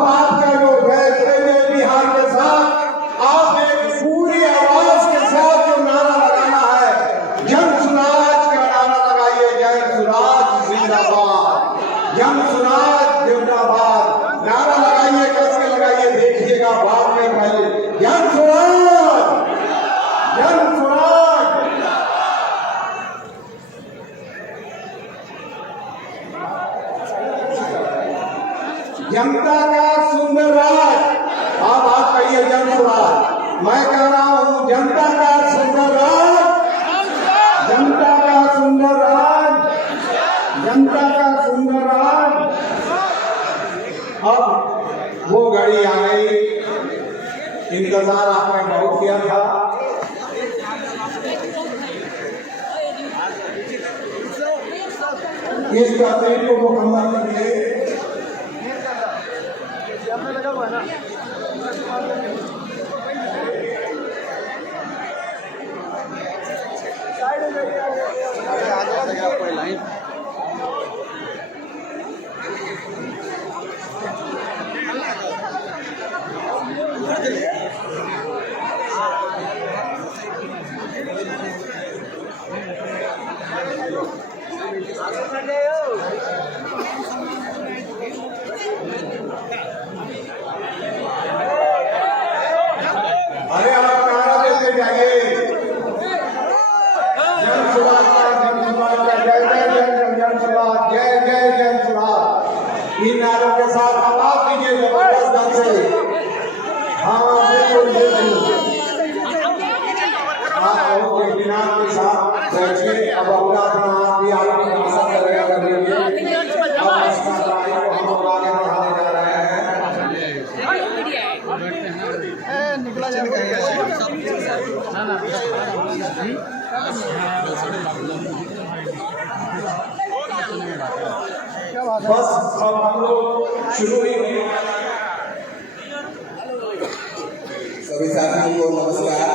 अब आपका जो जय बिहार के साथ आप एक पूरी आवाज के साथ जो नारा लगाना है, जन सुराज का नारा लगाइए। जय सुराज जिंदाबाद, जन सुराज जिंदाबाद नारा लगाइए, कैसे लगाइए देखिएगा बाद में। पहले जन सुराज, जन सुराज। जनता का सुंदर राज, अब आप कहिए जन सुराज। मैं कह रहा हूं जनता का सुंदर राज, जनता का सुंदर राज, जनता का सुंदर राज। अब वो घड़ी आ गई, इंतजार आपने बहुत किया था। इस तस्वीर को मुकम्मल करिए। अरे आप नारा देते जाइए, जन सुराज का, जन सुराज का, जय जय जय जन सुराज, जय जय जन सुराज। इन नारों के साथ आवाज दीजिए जबरदस्त ढंग से। हाँ बिल्कुल बिल्कुल, आप इत्मीनान के साथ बैठिए। अब अपना अपना भी आपकी भाषा करेगा कर लीजिए। अब इसका कार्य को हम लोग आगे बढ़ाने जा रहे हैं। बस अब हम लोग शुरू ही होने वाला है। सभी साथियों को नमस्कार।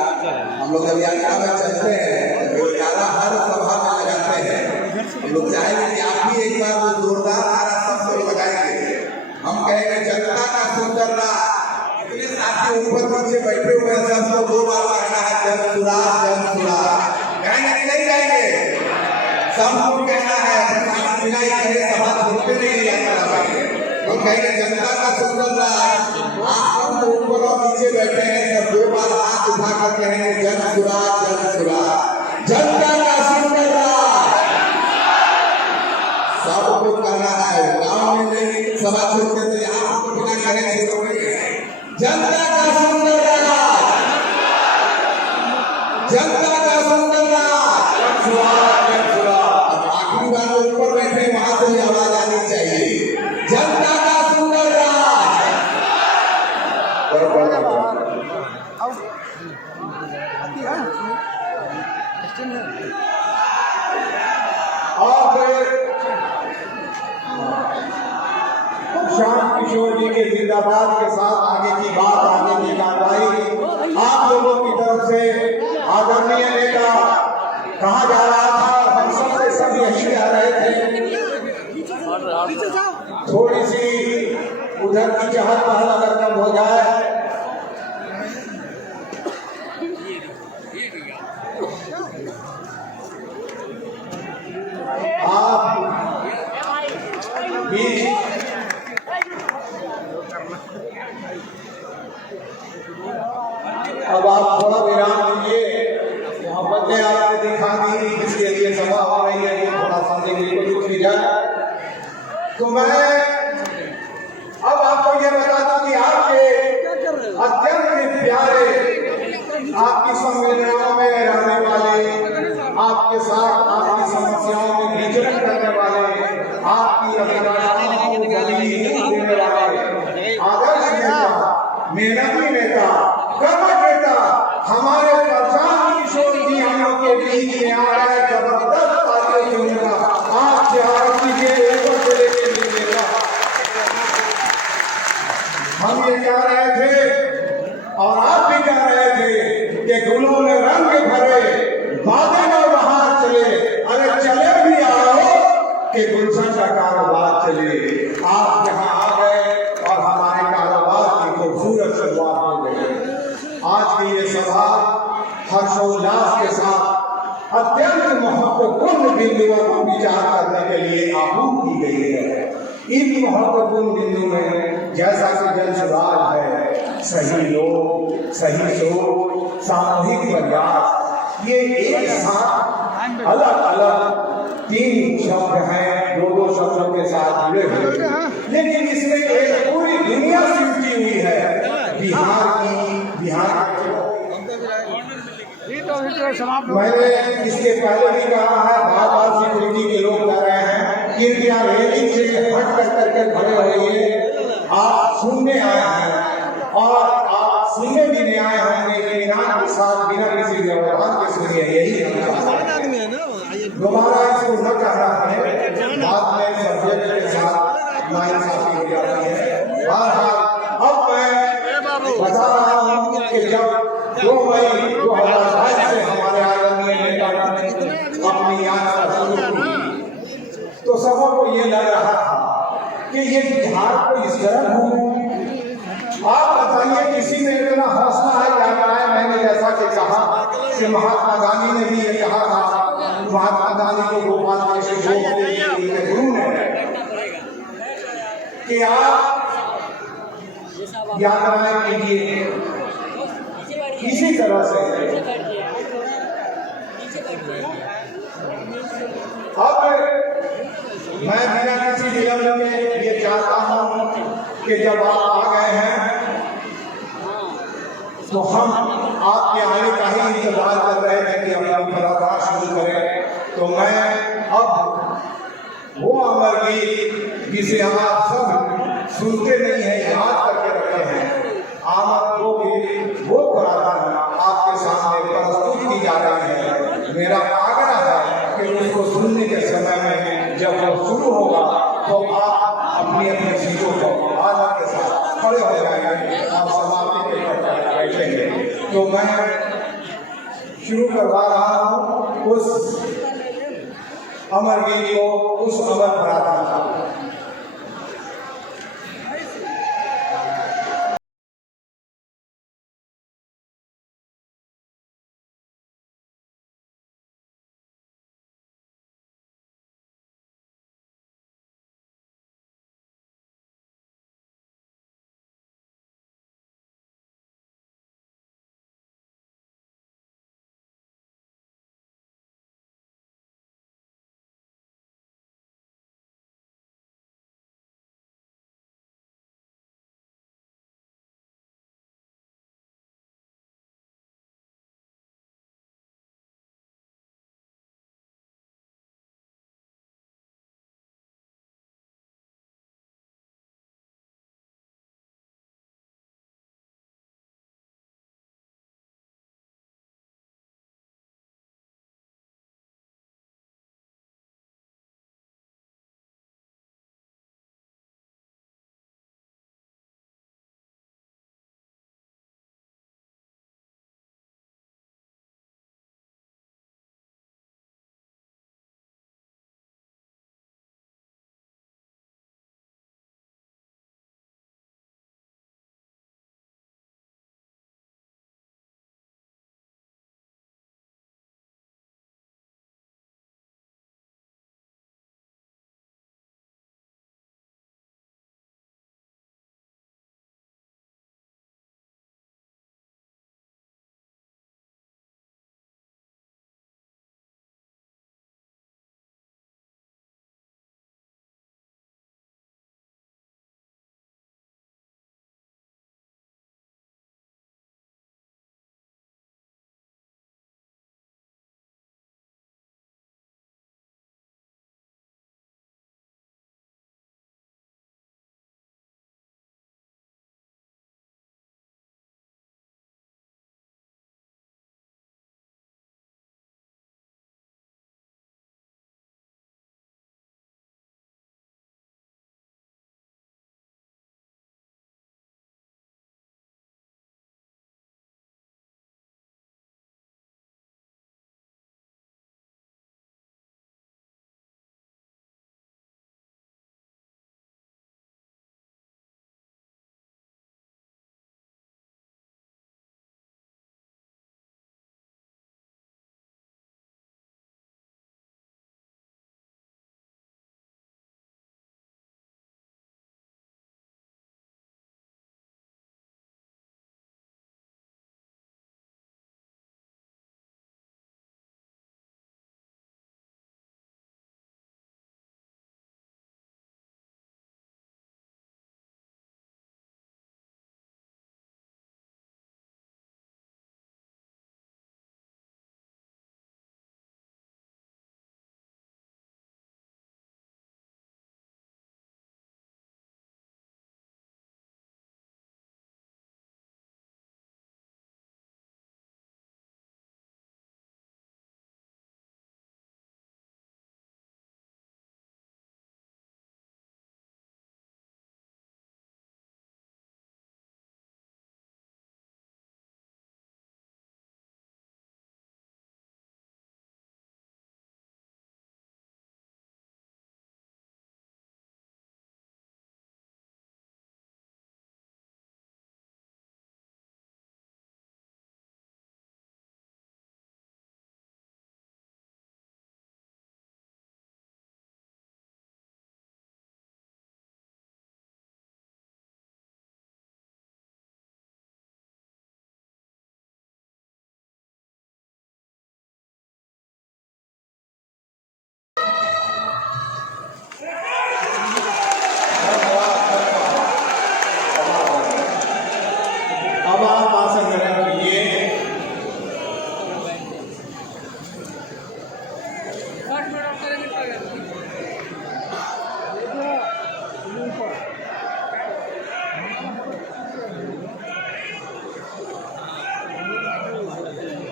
हम लोग जब यात्रा में चलते हैं तो नारा हर सभा में लगाते हैं। हम लोग चाहेंगे कि आप भी एक बार वो जोरदार नारा सब लोग लगाएंगे। हम कहेंगे जनता का सुंदर राज। इतने साथी ऊपर नीचे बैठे हुए हैं, सबको दो बार कहना है जन सुराज, जन सुराज। कहेंगे कि नहीं कहेंगे? सबको कहना है, बिना ही कहे सभा छोड़ते नहीं यात्रा में। हम कहेंगे जनता का सुंदर राज। आप सब ऊपर और नीचे बैठे हैं, सब दो बार हाथ उठाकर कहेंगे जन सुराज, जन सुराज, जनता का सुंदर राज। सबको कहना है, गांव में नहीं सभा छोड़ते थे, आपको बिना कहे छोड़ोगे। जनता का सुंदर राज, जनता का सुंदर राज, जन सुराज, जन सुराज। अब आखिरी बार वो ऊपर बैठे वहां से आवाज आनी चाहिए, जनता का सुंदर राज। श्याम किशोर जी के जिंदाबाद के साथ आगे की बात, आगे की कार्रवाई आप लोगों की तरफ से आदरणीय नेता कहा जा रहा था। हम सबसे सब यही कह रहे थे, थोड़ी सी उधर की चहल पहल अगर कम हो जाए। आप अब आप थोड़ा विराम लीजिए। मोहब्बतें आपने दिखा दी, जिसके लिए सभा हो रही है ये थोड़ा सा देखने को कुछ की जाए। तो मैं अब आपको ये बता दूं कि आपके अत्यंत प्यारे, आपकी सम्मेलनों में रहने वाले, आपके साथ आपकी समस्याओं में विचरण करने वाले, आपकी अभिलाषाओं को जमीन देने वाले आदर्श नेता, मेहनती नेता, कर्मठ नेता हमारे प्रशांत किशोर जी हम लोग के बीच में आ रहे हैं। जबरदस्त बातें सुनेगा, आपसे आरती के ऊपर से लेके नीचे। हम ये कह रहे थे और आप भी कह रहे थे कि गुलों में रंग भरे, बादल में बाहर चले। अरे चले भी आओ कि गुलशन का कारोबार चले। आप यहाँ आ गए और हमारे बिंदुओं को विचार करने के लिए आहूत की गई है। इन महत्वपूर्ण बिंदु में जैसा कि जन सुराज है, सही लोग, सही सोच, सामूहिक प्रयास, ये एक साथ अलग अलग 3 शब्द हैं, 2-2 शब्दों के साथ जुड़े हुए, लेकिन इसमें एक पूरी दुनिया सिमटी हुई है। बिहार मैंने इसके पहले भी कहा है, बार बार सिक्योरिटी के लोग कह रहे हैं कृपया रेलिंग से हट कर करके खड़े होइए, आप सुनने आए हैं और आप सुनने भी नहीं आए होंगे, इत्मीनान के साथ बिना किसी व्यवधान के सुनिए, यही दोबारा इसको न कहना है, बाद में सब्जेक्ट के साथ नाइंसाफी हो जाती है। बहरहाल अब मैं बता रहा हूँ कि जब 2 मई 2022 से हमारे आदरणीय नेता ने अपनी यात्रा शुरू की, तो सबों को ये लग रहा था कि ये बिहार को इस तरह घूमे। आप बताइए किसी में इतना हौसला है क्या कराए? मैंने जैसा कि कहा कि महात्मा गांधी ने भी ये कहा था, महात्मा गांधी को गोपाल कृष्ण गोखले के गुरु ने, कि आप यात्राएं कीजिए इसी तरह से। अब मैं बिना किसी विलंब के ये चाहता हूं कि जब आप आ गए हैं तो हम आपके आने का ही इंतजार कर रहे थे कि हम अपनी मुलाकात शुरू करें। तो मैं अब वो अमर गीत जिसे आप सब सुनते नहीं हैं, याद करके रखे हैं, आमद को भी वो कराना आपके सामने प्रस्तुत की जा रही है। मेरा आग्रह है कि उसको सुनने के समय में जब वो शुरू होगा तो आप अपनी अपनी सीटों पर आदर के साथ खड़े हो जाएंगे और समाप्ति के पर बैठेंगे। तो मैं शुरू करवा रहा हूँ उस अमर गीत को, उस अमर प्रार्थना को।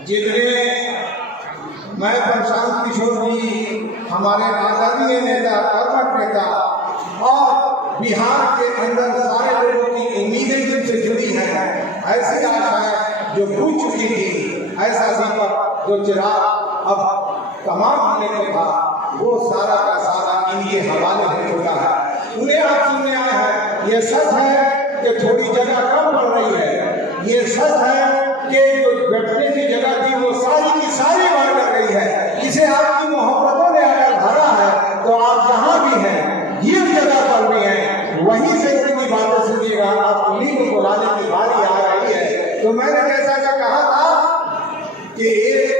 जितने मैं प्रशांत किशोर जी हमारे आजादी नेता, कर्मठ नेता और बिहार के अंदर सारे लोगों की उम्मीदें जिनसे जुड़ी हैं, ऐसी आशाएं जो भूल चुकी थी, ऐसा दीपक जो चिराग अब तमाम होने को था, वो सारा का सारा इनके हवाले हो चुका है। उन्हें आप सुनने आए हैं। ये सच है कि थोड़ी जगह कम पड़ रही है, ये सच है कि जो बैठने की जगह थी वो सारी की सारी बढ़ कर गई है। इसे आपकी मोहब्बतों ने अगर भरा है तो आप जहाँ भी हैं, जिस जगह पर भी हैं, वहीं से उनकी बातें सुनिएगा। आप उन्हीं को बुलाने की बारी आ रही है। तो मैंने जैसा कि कहा था कि एक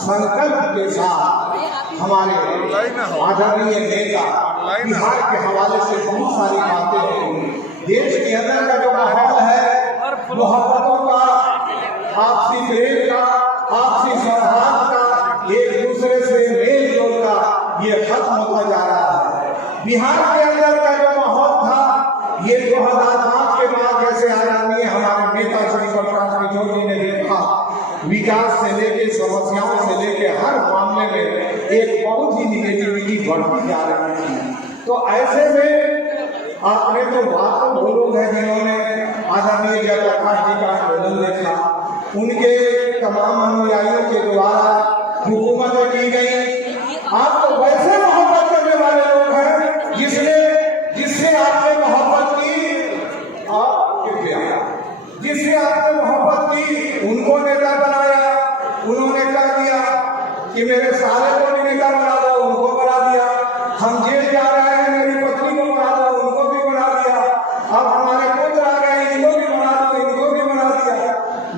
संकल्प के साथ हमारे आदरणीय नेता बिहार के हवाले से बहुत सारी बातें हैं। देश के अंदर का जो माहौल है, मोहब्बतों का, आपसी प्रेम का, आपसी सौहार्द का, एक दूसरे से मेल जोल का, ये खत्म होता जा रहा है। बिहार के अंदर का जो माहौल था, ये 2005 के बाद जैसे आदरणीय हमारे नेता श्री प्रशांत किशोर जी ने देखा, विकास से लेके समस्याओं से लेके हर मामले में एक बहुत ही निगेटिविटी बढ़ती जा रही थी। तो ऐसे में आपने तो बातों वो लोग हैं जिन्होंने आदरणीय जयप्रकाश जी का आंदोलन देखा, उनके तमाम अनुयायियों के द्वारा हुकूमतें की गई। आप तो वैसे मोहब्बत करने वाले लोग हैं जिससे आपने मोहब्बत की और जिससे आपने मोहब्बत की उनको नेता बनाया। उन्होंने कह दिया कि मेरे साले को भी नेता बना दो, उनको बना दिया। हम जेल जा रहे हैं, मेरी पत्नी को बना दो, उनको भी बना दिया। अब हमारे पुत्र आ गए, इनको भी बना दो, इनको भी बना दिया।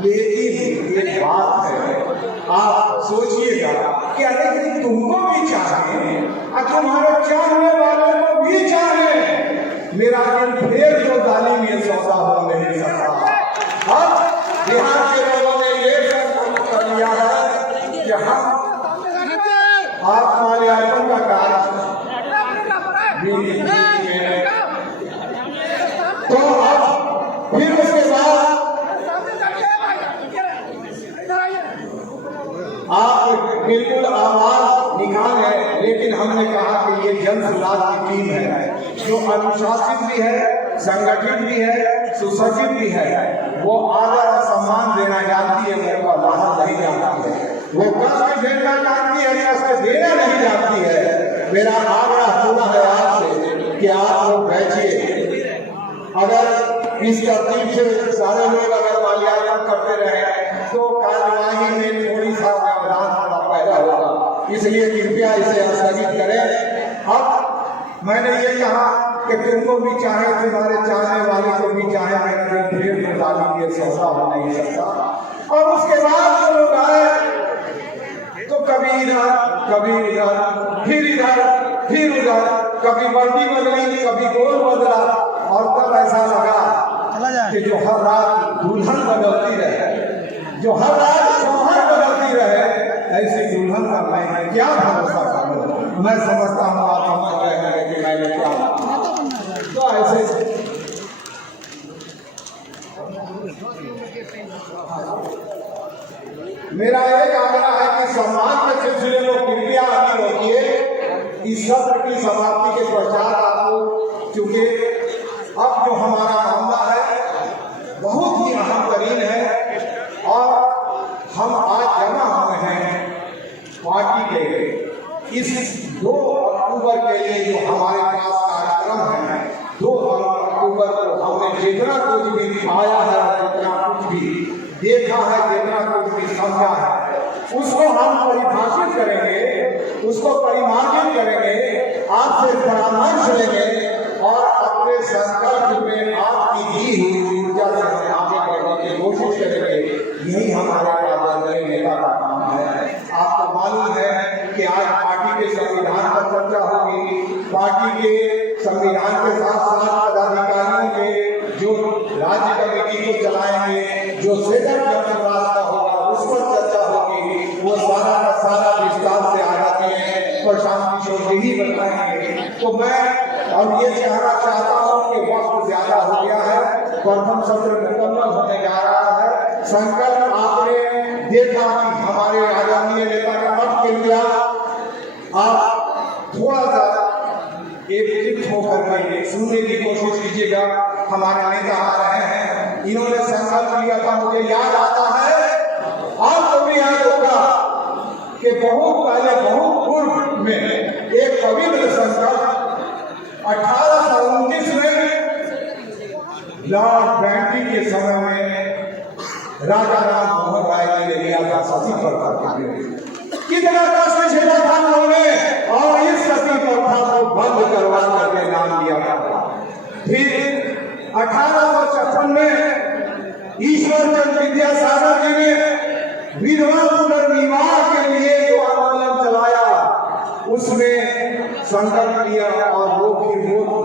लेकिन एक बात है, आप सोचिएगा कि अगर तुमको भी चाहे और तुम्हारे चाहने वालों को भी चाहे, मेरा दिल फिर जो तालीम ये सौदा हो नहीं सकता। अब बिहार के लोगों ने ये संकल्प कर लिया है कि हम आत्मनिर्भर का कार्य तो अब फिर उसके बाद आप बिल्कुल आवाज निकालें, लेकिन हमने कहा कि ये जन सुराज की टीम है जो अनुशासित भी है, संगठित भी है, सुसज्जित भी है। वो आदर और सम्मान देना जानती है, वो लाहौर नहीं जानती है। वो कष्ट देना जानती है, कष्ट देना नहीं जानती है। मेरा आग्रह पूरा है आपसे कि आप लोग बैठिए। अगर इस तरतीब से सारे लोग अगर माल्यार्पण करते रहे तो कार्यवाही में थोड़ी सा व्यवधान थोड़ा पैदा होगा, इसलिए कृपया इसे स्थगित करें। अब मैंने ये कहा कि तुमको भी चाहे, तुम्हारे चाहने वाले को भी चाहे, मेरा दिल फिर मुताबिक ये सौदा हो नहीं सकता। और उसके बाद जो लोग आए तो कभी इधर, कभी इधर, फिर उधर, कभी वर्दी बदली, कभी गोल बदला। और तब ऐसा लगा कि जो हर रात दुल्हन बदलती रहे, जो हर रात शौहर बदलती रहे, ऐसी दुल्हन का मैं क्या भरोसा करूं। मैं समझता हूँ आप समझ रहे हैं कि मैं क्या, तो ऐसे मेरा एक आग्रह है कि सम्मान के सिलसिले में कृपया अभी होती इस सत्र की समाप्ति के पश्चात आपको, क्योंकि अब जो हमारा मामला है बहुत ही अहम तरीन है और हम आज जमा हुए हैं पार्टी के इस 2 अक्टूबर के लिए जो हमारे पास कार्यक्रम है। 2 अक्टूबर को हमने जितना कुछ भी पाया है, जितना कुछ भी देखा है, जितना कुछ भी समझा है, उसको हम परिभाषित करेंगे, उसको परिमार्जित करेंगे, आपसे परामर्श लेंगे और अपने संकल्प में आपकी दी हुई ऊर्जा से हम आगे बढ़ने की कोशिश करेंगे। यही हमारे आदरणीय नेता का काम है। आपको मालूम है कि आज पार्टी के संविधान पर चर्चा होगी। पार्टी के संविधान के साथ साथ पदाधिकारियों के जो राज्य कमेटी को चलाएंगे, जो सेटअप का होगा, उस पर चर्चा होगी। वो सारा का सारा विस्तार से आ जाते हैं, प्रशांत किशोर जी ही बताएंगे। तो मैं और ये कहना चाहता हूँ कि वक्त ज्यादा हो गया है, प्रथम सत्र मुकम्मल होने जा रहा है। संकल्प आपने देखा कि हमारे आदरणीय नेता का मत गिर गया, आप थोड़ा सा एकजुट होकर के सुनने की कोशिश कीजिएगा। हमारे नेता आ रहे हैं, इन्होंने संकल्प लिया था, मुझे याद आता है, आपको भी याद होगा कि बहुत पहले, बहुत पूर्व में एक पवित्र संकल्प 1829 में लॉर्ड ब्रैंडी के समय में राजा राम मोहन राय ने लिया था सती प्रथा के लिए। कितना कष्ट झेला था उन्होंने, और इस सती प्रथा को बंद करवा करके नाम दिया था। फिर 1856 में ईश्वर चंद्र विद्यासागर जी ने विधवा पुनर्विवाह के लिए जो आंदोलन चलाया, उसमें संकल्प लिया और वो फिर वो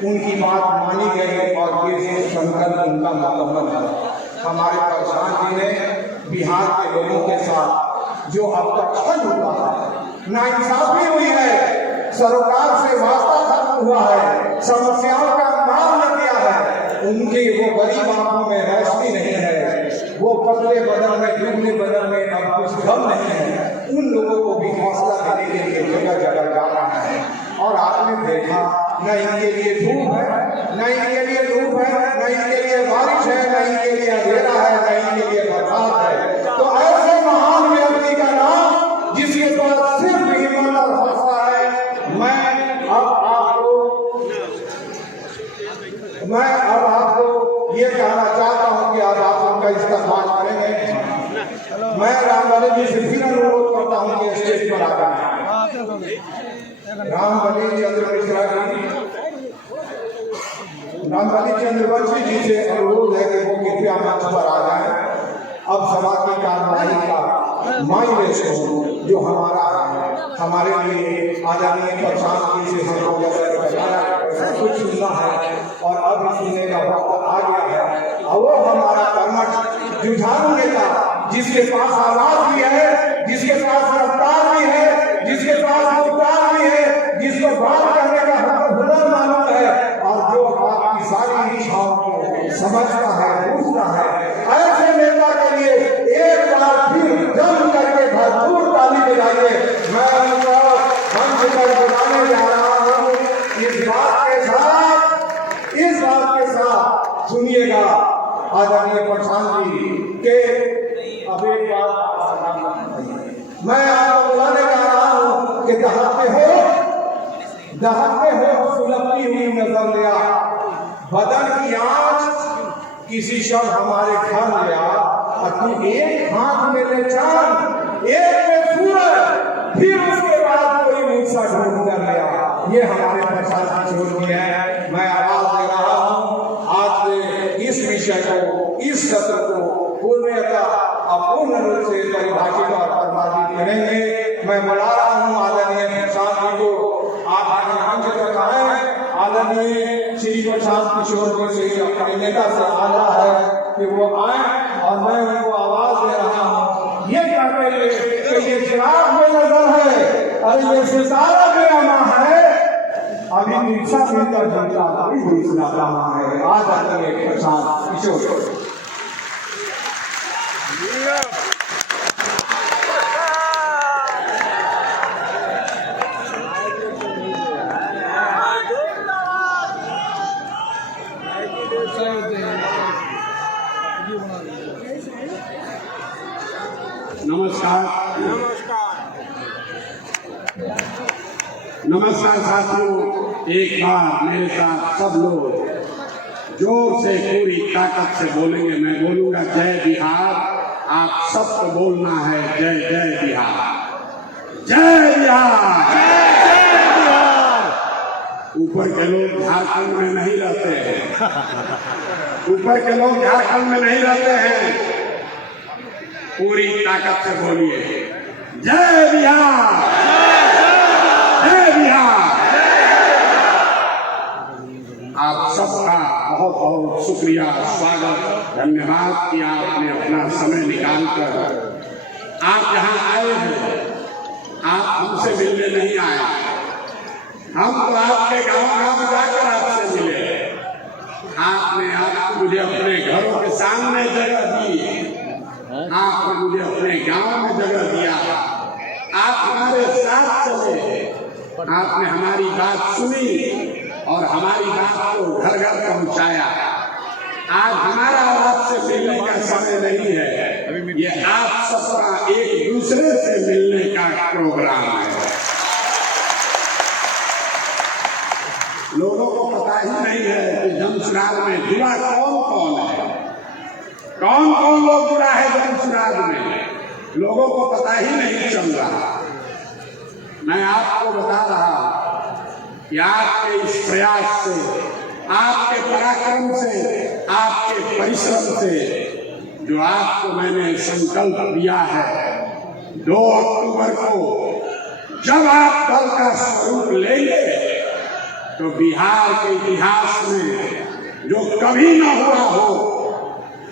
उनकी बात मानी गई और ये संकल्प उनका मुकम्मल हुआ। हमारे प्रधान जी ने बिहार के लोगों के साथ जो अब तक छल हुआ है, नाइंसाफी हुई है, सरोकार से वास्ता खत्म हुआ है, समस्याओं का मार न किया है, उनके वो गरीब आंखों में रोशनी नहीं है, वो पतले बदन में, दुबले बदन में अब कुछ गम नहीं है। उन लोगों को भी हौसला देने के लिए जगह जगह जा रहा है। और आपने देखा, न इनके लिए धूप है, न इनके लिए धूप है, न इनके लिए बारिश है, न इनके लिए अंधेरा है, न इनके लिए बरसात है। तो ऐसे महान व्यक्ति का नाम जिसके पास सिर्फ ईमान और हौसला है, मैं अब आपको ये कहना चाहता हूँ कि आज आप उनका इस्तेमाल करेंगे। मैं रामबली जी से फिर अनुरोध करता हूँ कि स्टेज पर आ जाए। रामबली चंद्र मिश्रा जी, रामबली चंद्रवंशी जी से अनुरोध है कि वो कृपया मंच पर आ जाए। अब सभा की कार्यवाही का माइलेज हो जो हमारे लिए आदरणीय प्रशांत जी से हम लोग सब कुछ सुनना है और अब सुनने का वक्त आ गया है। और वो हमारा कर्मठ जुझारू नेता, जिसके पास आवाज भी है, जिसके पास रफ्तार भी है, जिसके पास मुख्तार भी है, जिसको बात करने का हुनर मालूम है और जो आपकी सारी इच्छाओं को समझता है, पूछता है, ऐसे नेता के लिए एक बार फिर जम करके भरपूर ताली बजाइए। मैं उनको मंच पर बुलाने जा रहा हूँ। इस बात के साथ सुनिएगा आदरणीय प्रशांत जी के अब एक बात मैं आपको बुलाने जा रहा हूँ कि दहकते हो सुलगती हुई नजर लिया, बदन की आँच किसी शब हमारे घर लिया, तू एक हाथ में ले चांद, एक में सूरज, फिर उसके बाद कोई मुझसा ढूंढ कर लिया। ये हमारे प्रशासन छोड़नी है। मैं आवाज दे रहा हूँ, आज से इस विषय को, इस सत्र को पूर्णतः अपूर्ण रूप से परिभाषित और परिभाषित करेंगे। मैं बुला रहा हूँ आदरणीय प्रशांत जी को, आप आगे मंच तक आए। आदरणीय श्री प्रशांत किशोर जी से अपने नेता से आग्रह है कि वो आए और मैं उनको आवाज दे रहा हूँ ये कहते हुए कि ये चिराग में नजर है, अरे ये सितारा बेअमा है, अभी निशा भीतर जनता कोई दूसरा कामा है। आज आदरणीय प्रशांत किशोर। नमस्कार साथियों, एक बार मेरे साथ सब लोग जोर से पूरी ताकत से बोलेंगे। मैं बोलूंगा जय बिहार, आप सबको बोलना है जय जय बिहार, जय बिहार, जय बिहार। ऊपर के लोग झारखंड में नहीं रहते हैं, ऊपर के लोग झारखंड में नहीं रहते हैं। पूरी ताकत से बोलिए जय बिहार, जय बिहार। आप सबका बहुत बहुत शुक्रिया, स्वागत, धन्यवाद कि आपने अपना समय निकालकर आप यहाँ आए हैं। आप हमसे मिलने नहीं आए, हम तो आपके गांव जाकर आपसे मिले। आपने मुझे अपने घरों के सामने जगह दी, आपने मुझे अपने गांव में जगह दिया, आप हमारे साथ चले, आपने हमारी बात सुनी और हमारी बात को घर घर पहुंचाया। आज हमारा और आपसे मिलने का समय नहीं है, ये आप सबका एक दूसरे से मिलने का प्रोग्राम है। लोगों को पता ही नहीं है कि जमसुराज में जुड़ा कौन कौन है, कौन कौन लोग जुड़ा है जमसुराज में, लोगों को पता ही नहीं चल रहा। मैं आपको बता रहा कि आपके इस प्रयास से, आपके पराक्रम से, आपके परिश्रम से, जो आपको मैंने संकल्प दिया है 2 अक्टूबर को जब आप दल का स्वरूप लेंगे तो बिहार के इतिहास में जो कभी न हुआ हो,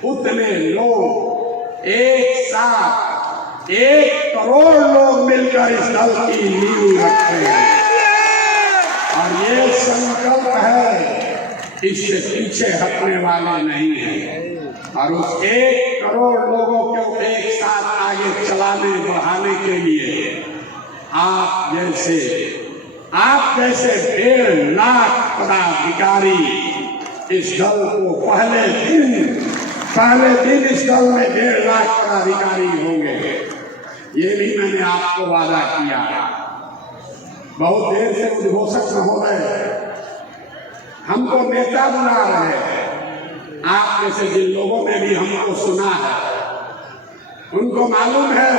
उतने लोग एक साथ 1 करोड़ लोग मिलकर इस दल की नींव रखेंगे। और ये संकल्प है, इससे पीछे हटने वाले नहीं हैं। और उस 1 करोड़ लोगों को एक साथ आगे चलाने बढ़ाने के लिए आप जैसे 1.5 लाख पदाधिकारी इस दल को पहले दिन इस दल में 1.5 लाख पदाधिकारी होंगे। ये भी मैंने आपको वादा किया। बहुत देर से उद्घोषक महोदय हमको नेता बुला रहे हैं। आप में से जिन लोगों ने भी हमको सुना है, उनको मालूम है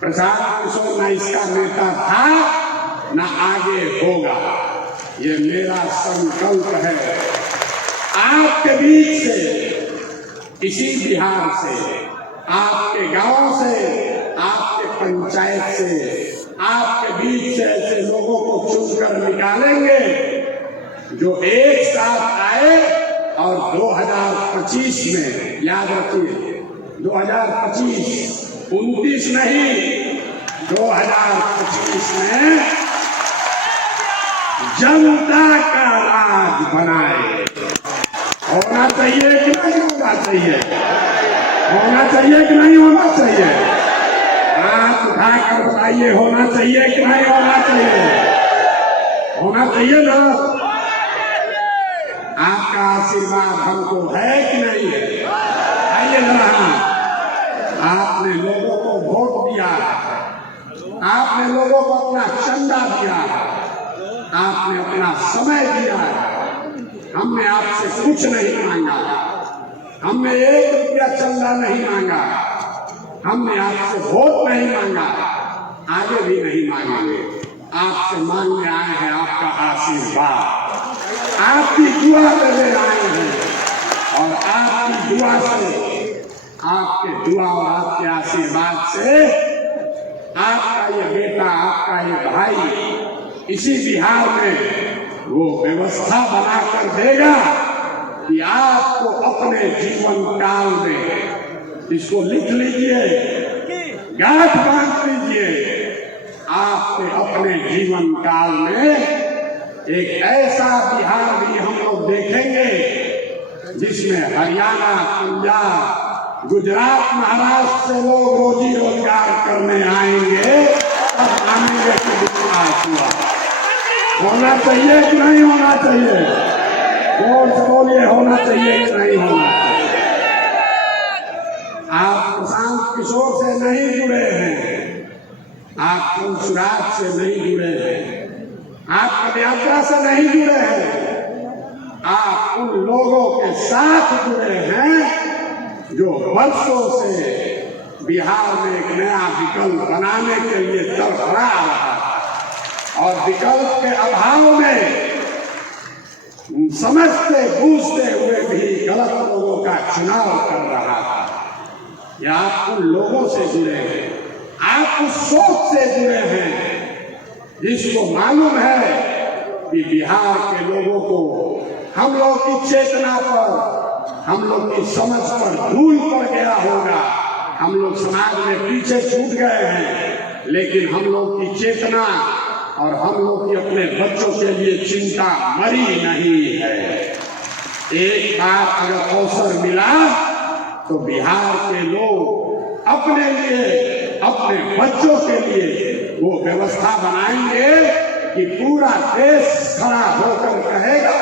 प्रशांत किशोर न इसका नेता था न आगे होगा। ये मेरा संकल्प है। आपके बीच से, इसी बिहार से, आपके गांव से, आपके पंचायत से, आपके बीच से ऐसे लोगों को चुनकर निकालेंगे जो एक साथ आए और 2025 में, याद रखिए 2025, 29 नहीं, 2025 में जनता का राज बनाए। होना चाहिए कि नहीं होना चाहिए? होना चाहिए कि नहीं होना चाहिए? हाथ उठाकर बताइए, होना चाहिए कि नहीं होना चाहिए? होना चाहिए ना? आपका आशीर्वाद हमको है कि नहीं है? आइए जरा, आपने लोगों को वोट दिया, आपने लोगों को अपना चंदा दिया, आपने अपना समय दिया। हमने आपसे कुछ नहीं मांगा, हमने 1 रुपया चंदा नहीं मांगा, हमने आपसे वोट नहीं मांगा, आगे भी नहीं मांगेंगे। आपसे मांगने आए हैं आपका आशीर्वाद, आपकी दुआ लेने आए हैं। और आपकी दुआ से, आपके दुआ और आपके आशीर्वाद से आपका ये बेटा, आपका ये भाई इसी बिहार में वो व्यवस्था बनाकर देगा कि आपको अपने जीवन काल में, इसको लिख लीजिए, गांठ बांध लीजिए, आपके अपने जीवन काल में एक ऐसा बिहार भी हम लोग देखेंगे जिसमें हरियाणा, पंजाब, गुजरात, महाराष्ट्र से लोग रोजी रोजगार करने आएंगे। अब आने की विश्वास हुआ। होना चाहिए कि नहीं होना चाहिए? जोर से बोलिए, होना चाहिए कि नहीं होना चाहिए? आप प्रशांत किशोर से नहीं जुड़े हैं, आप जमसुराज से नहीं जुड़े हैं, आप पदयात्रा से नहीं जुड़े हैं, आप उन लोगों के साथ जुड़े हैं जो वर्षों से बिहार में एक नया विकल्प बनाने के लिए तड़फड़ा रहा था और विकल्प के अभाव में समझते बूझते हुए भी गलत लोगों का चुनाव कर रहा था। या आप उन लोगों से जुड़े हैं, आप उस सोच से जुड़े हैं जिसको मालूम है कि बिहार के लोगों को हम लोग की चेतना पर, हम लोग की समझ पर धूल पड़ गया होगा, हम लोग समाज में पीछे छूट गए हैं, लेकिन हम लोग की चेतना और हम लोग की अपने बच्चों के लिए चिंता मरी नहीं है। एक बार अगर अवसर मिला तो बिहार के लोग अपने लिए, अपने बच्चों के लिए वो व्यवस्था बनाएंगे कि पूरा देश खड़ा होकर कहेगा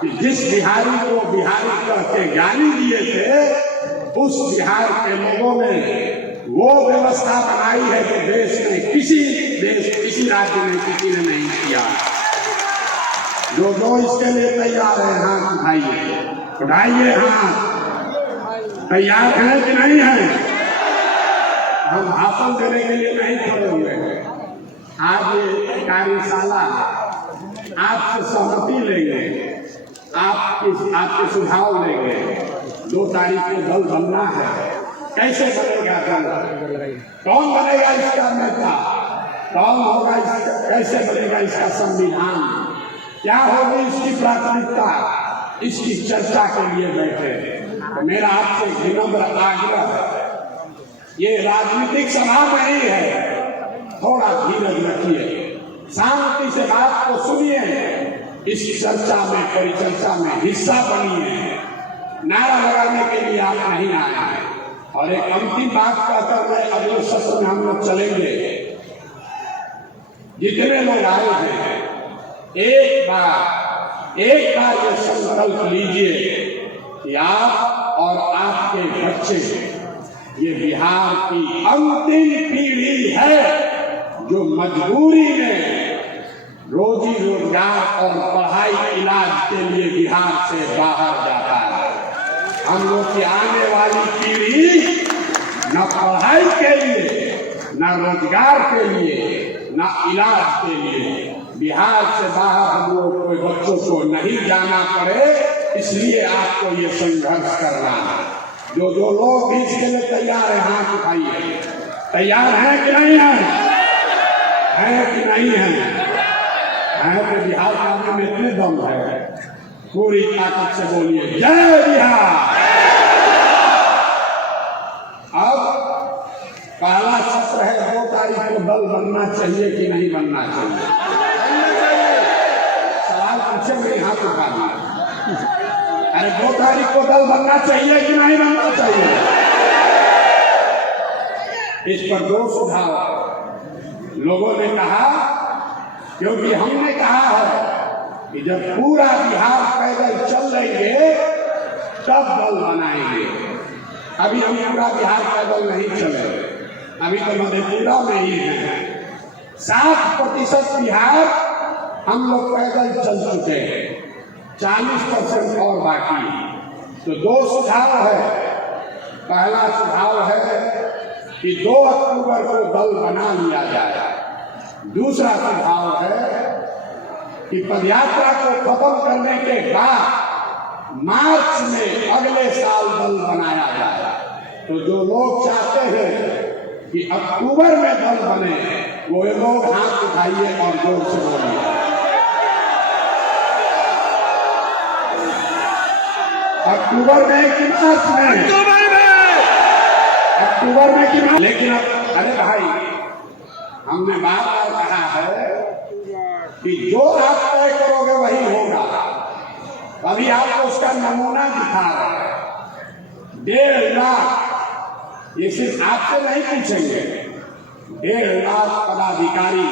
कि जिस बिहारी को बिहारी कह के गाली दिए थे, उस बिहार के लोगों ने वो व्यवस्था बनाई है कि देश में किसी राज्य में किसी ने नहीं किया। जो इसके लिए तैयार है हाथ उठाइए, उठाइए हाथ। तैयार है कि नहीं है? हम भाषण देने के लिए नहीं खड़े हुए हैं। आज ये कार्यशाला आपसे सहमति लेंगे, आपके सुझाव लेंगे। 2 तारीख को दल बनना है। कैसे बनेगा दल? कौन बनेगा इसका नेता? कौन होगा इसका? कैसे बनेगा इसका संविधान? क्या होगी इसकी प्राथमिकता? इसकी चर्चा के लिए बैठे। तो मेरा आपसे विनम्र आग्रह है, ये राजनीतिक सभा नहीं है, थोड़ा धीरज रखिए, शांति से बात को सुनिए, इस चर्चा में, परिचर्चा में हिस्सा बनिए। नारा लगाने के लिए आप नहीं आए हैं। और एक अंतिम बात कहकर मैं अगले सत्र में हम लोग चलेंगे। जितने लोग आए हैं, एक बार ये संकल्प लीजिए कि आप और आपके बच्चे, ये बिहार की अंतिम पीढ़ी है जो मजबूरी में रोजी रोजगार और पढ़ाई इलाज के लिए बिहार से बाहर जाता है। हम लोग की आने वाली पीढ़ी न पढ़ाई के लिए, न रोजगार के लिए, न इलाज के लिए बिहार से बाहर हम लोग कोई बच्चों को नहीं जाना पड़े, इसलिए आपको ये संघर्ष करना है। जो लोग भी इसके लिए तैयार है हाथ उठाइए। तैयार है कि नहीं है? है कि नहीं है? है तो बिहार आने में इतने दम है, पूरी ताकत से बोलिए जय बिहार। अब पहला सत्र है, 2 तारीख को दल बनना चाहिए कि नहीं बनना चाहिए? सवाल पूछे, मेरे हाथ उठा दिया। अरे 2 तारीख को दल बनना चाहिए कि नहीं बनना चाहिए? इस पर 2 सुझाव लोगों ने कहा, क्योंकि हमने कहा है कि जब पूरा बिहार पैदल चल लेंगे तब दल बनाएंगे। अभी हम पूरा बिहार पैदल नहीं चले, अभी तो मधेपुरा में ही है। 60% बिहार हम लोग पैदल चल चुके हैं, 40% और बाकी। तो 2 सुझाव है। पहला सुझाव है कि 2 अक्टूबर को दल बना लिया जाए। दूसरा सुझाव है कि पदयात्रा को खत्म करने के बाद मार्च में अगले साल दल बनाया जाए। तो जो लोग चाहते हैं कि अक्टूबर में दल बने, वो लोग हाथ उठाइए और जोर से बोलिए अक्टूबर में कि मार्च में? अक्टूबर में कि मार्च? लेकिन अब अरे भाई, हमने बार बार कहा है कि जो आप तय करोगे वही होगा। अभी आपको उसका नमूना दिखा रहे हैं। 1.5 लाख, ये सिर्फ आपसे नहीं पूछेंगे, 1.5 लाख पदाधिकारी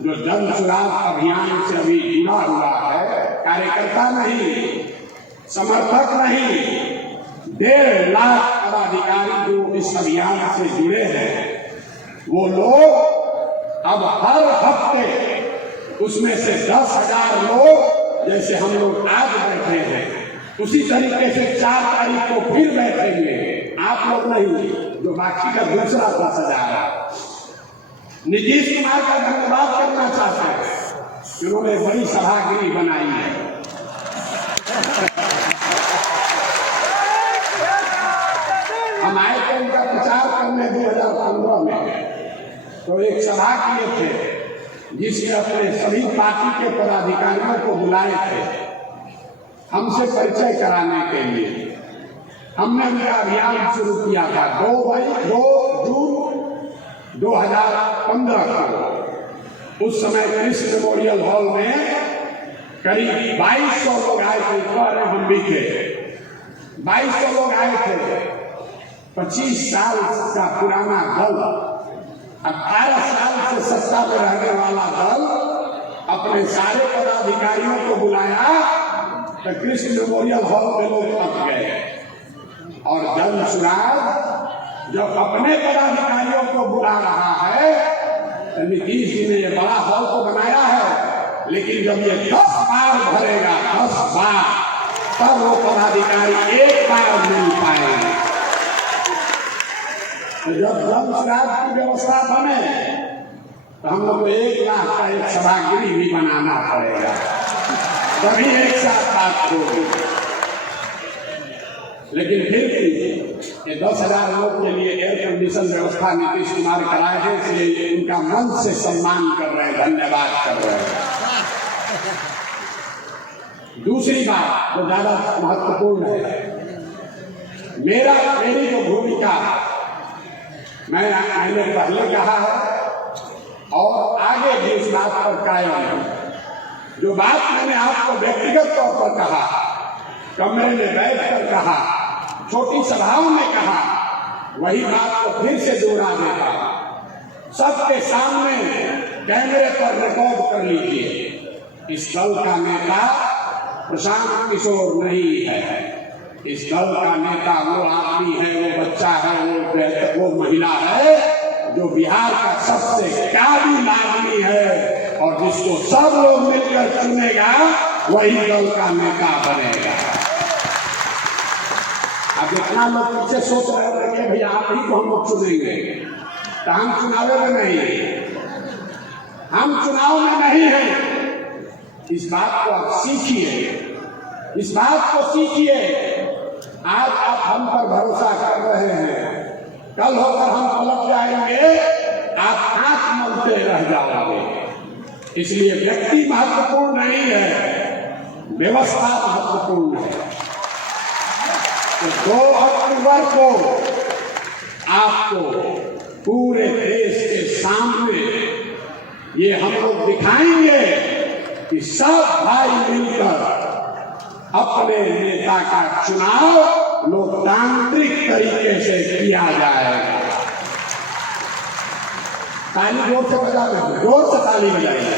जो जन सुराग अभियान से अभी जुड़ा हुआ है, कार्यकर्ता नहीं, समर्थक नहीं, 1.5 लाख पदाधिकारी जो इस अभियान से जुड़े हैं, वो लोग अब हर हफ्ते उसमें से 10,000 लोग, जैसे हम लोग आज बैठे हैं, उसी तरीके से 4 तारीख को फिर बैठेंगे। आप लोग नहीं, जो बाकी का दूसरा 10,000। नीतीश कुमार का धन्यवाद करना चाहते हैं, उन्होंने बड़ी सभागिरी बनाई है। हम आए थे उनका प्रचार करने 2015 में, तो एक सभा किए थे जिसमें अपने सभी पार्टी के पदाधिकारियों को बुलाए थे हमसे परिचय कराने के लिए। हमने उनका अभियान शुरू किया था 2 जून 2015 को। उस समय कृष्ण मेमोरियल हॉल में करीब 2200 लोग आए थे। हम भी थे, 2200 लोग आए थे। 25 साल का पुराना दल, 18 साल से सत्ता में रहने वाला दल अपने सारे पदाधिकारियों को बुलाया तो कृष्ण मेमोरियल हॉल में लोग अट गए। और जन सुराज जब अपने पदाधिकारियों को बुला रहा है तो नीतीश जी ने ये बड़ा हॉल तो बनाया है, लेकिन जब ये 10 बार भरेगा, 10 बार, तब वो पदाधिकारी एक बार मिल पाएंगे। तो जब जन सुराज की व्यवस्था बने तो हम लोग को 1 लाख का एक सभागृह भी बनाना पड़ेगा, तभी एक साथ बात होगी। लेकिन फिर भी ये 10,000 लोग के लिए एयर कंडीशन व्यवस्था नीतीश कुमार कराए हैं, इसलिए उनका मन से सम्मान कर रहे हैं, धन्यवाद कर रहे हैं। दूसरी बात जो ज्यादा महत्वपूर्ण है, मेरी जो भूमिका मैंने पहले कहा है और आगे भी इस बात पर कायम है। जो बात मैंने आपको व्यक्तिगत तौर पर कहा, कमरे में बैठकर कहा, छोटी सभाओं में कहा, वही बात को फिर से दोहरा देता, सबके सामने कैमरे पर रिकॉर्ड कर लीजिए। इस दल का नेता प्रशांत किशोर नहीं है। इस दल का नेता वो आदमी है, वो बच्चा है, वो महिला है जो बिहार का सबसे काबिल आदमी है और जिसको सब लोग मिलकर चुनेगा वही दल का नेता बनेगा। अब इतना लोग पीछे सोच रहे थे कि भैया आप ही को हम लोग चुनेंगे, तो हम चुनाव में नहीं, हम चुनाव में नहीं हैं। इस बात को आप सीखिए, इस बात को सीखिए। आज आप हम पर भरोसा कर रहे हैं, कल होकर हम पलट जाएंगे, आप आंख मलते रह जाओगे। इसलिए व्यक्ति महत्वपूर्ण नहीं है, व्यवस्था महत्वपूर्ण है। तो 2 अक्टूबर को आपको पूरे देश के सामने ये हम लोग दिखाएंगे कि सब भाई मिलकर अपने नेता का चुनाव लोकतांत्रिक तरीके से किया जाएगा। ताली जोर से बजा दें, जोर से ताली बजाइए।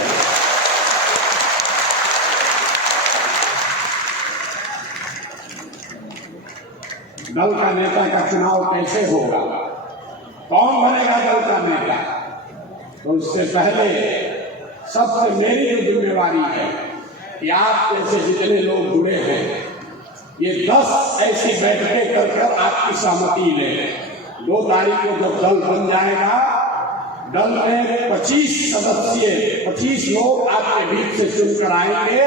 दल का नेता का चुनाव कैसे होगा, कौन बनेगा दल का नेता, तो उससे पहले सबसे मेरी जो जिम्मेवारी है कि आप जैसे जितने लोग जुड़े हैं ये 10 ऐसी बैठकें कर आपकी सहमति लें। 2 तारीख को जब दल बन जाएगा, दल में 25 सदस्य, 25 लोग आपके बीच से चुनकर आएंगे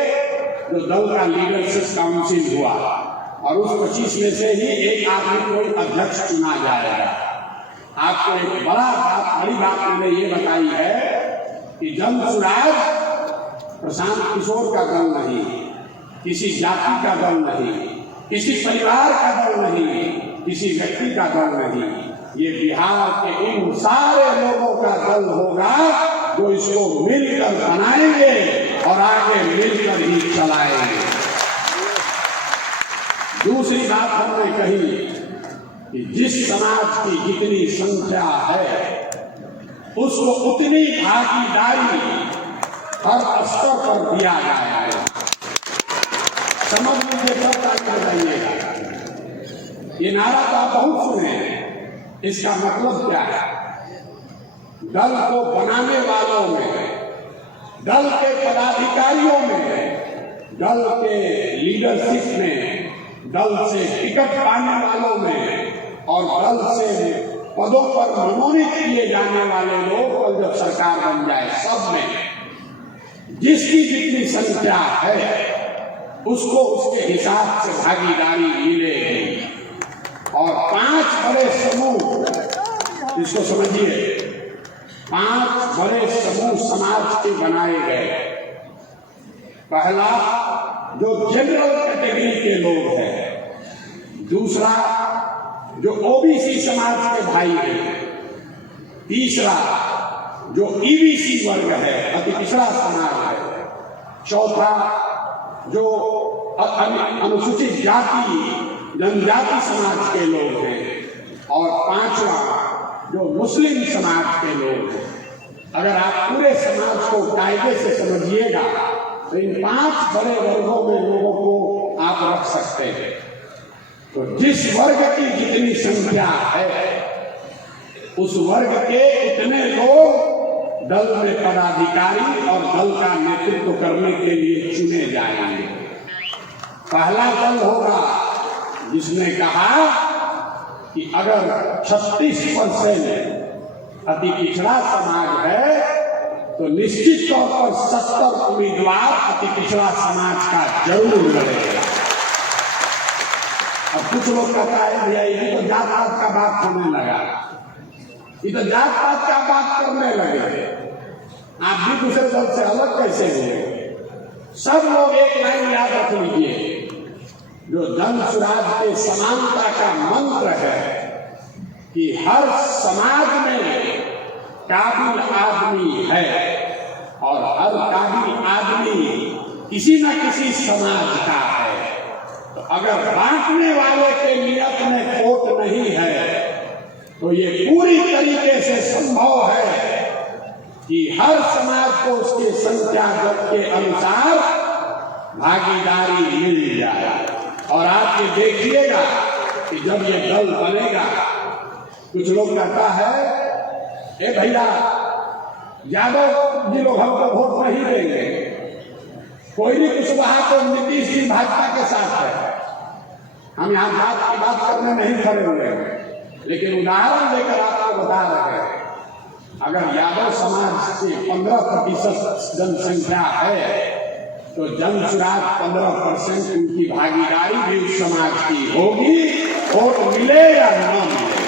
जो दल का लीडरशिप काउंसिल हुआ, और उस 25 में से ही एक आदमी कोई अध्यक्ष चुना जाएगा। आपको एक बड़ी बात मैंने ये बताई है कि जन सुराज प्रशांत किशोर का दल नहीं, किसी जाति का दल नहीं, किसी परिवार का दल नहीं, किसी व्यक्ति का दल नहीं, ये बिहार के इन सारे लोगों का दल होगा जो इसको मिलकर बनाएंगे और आगे मिलकर ही चलाएंगे। दूसरी बात हमने कही कि जिस समाज की जितनी संख्या है उसको उतनी भागीदारी हर स्तर पर दिया जाएगा। समझ लीजिए, सब बताइएगा। ये नारा तो आप बहुत सुने, इसका मतलब क्या है? दल को बनाने वालों में, दल के पदाधिकारियों में, दल के लीडरशिप में, दल से टिकट पाने वालों में और दल से पदों पर मनोनीत किए जाने वाले लोग कल जब सरकार बन जाए, सब में जिसकी जितनी संख्या है उसको उसके हिसाब से भागीदारी मिलेगी। और 5 बड़े समूह, इसको समझिए, 5 बड़े समूह समाज के बनाए गए। पहला जो जनरल कैटेगरी के लोग हैं, दूसरा जो ओबीसी समाज के भाई हैं, तीसरा जो ईबीसी वर्ग है, अति पिछड़ा समाज है, चौथा जो अनुसूचित जाति जनजाति समाज के लोग हैं, और पांचवा जो मुस्लिम समाज के लोग हैं। अगर आप पूरे समाज को कायदे से समझिएगा तो इन 5 बड़े वर्गों में लोगों को आप रख सकते हैं। तो जिस वर्ग की जितनी संख्या है उस वर्ग के उतने लोग दल में पदाधिकारी और दल का नेतृत्व करने के लिए चुने जाएंगे। पहला दल होगा जिसने कहा कि अगर 36% अति पिछड़ा समाज है तो निश्चित तौर पर 70 उम्मीदवार अति पिछड़ा समाज का जरूर लड़ेगा। अब कुछ लोग कहता है भैया ये तो जात पात का बात होने लगा, ये तो जात पात का बात करने लगे, आप भी दूसरे दल से अलग कैसे हुए? सब लोग एक लाइन याद रख लीजिए, जो जन सुराज के समानता का मंत्र है कि हर समाज में काबिल आदमी है और हर काबिल आदमी किसी न किसी समाज का है। तो अगर बांटने वाले के नियत में खोट नहीं है तो ये पूरी तरीके से संभव है कि हर समाज को उसके संख्या के अनुसार भागीदारी मिल जाए। और आप ये देखिएगा कि जब ये दल बनेगा, कुछ लोग कहता है ए भैया यादव जी लोग हमको वोट नहीं देंगे, कोई भी कुशवाहा को नीतीश जी भाजपा के साथ है। हम यहाँ जात की बात करने नहीं खड़े हुए हैं, लेकिन उदाहरण देकर आपको बता रहे हैं, अगर यादव समाज से 15% जनसंख्या है तो जन सुराज 15% उनकी भागीदारी भी उस समाज की होगी। वोट मिले या न मिले,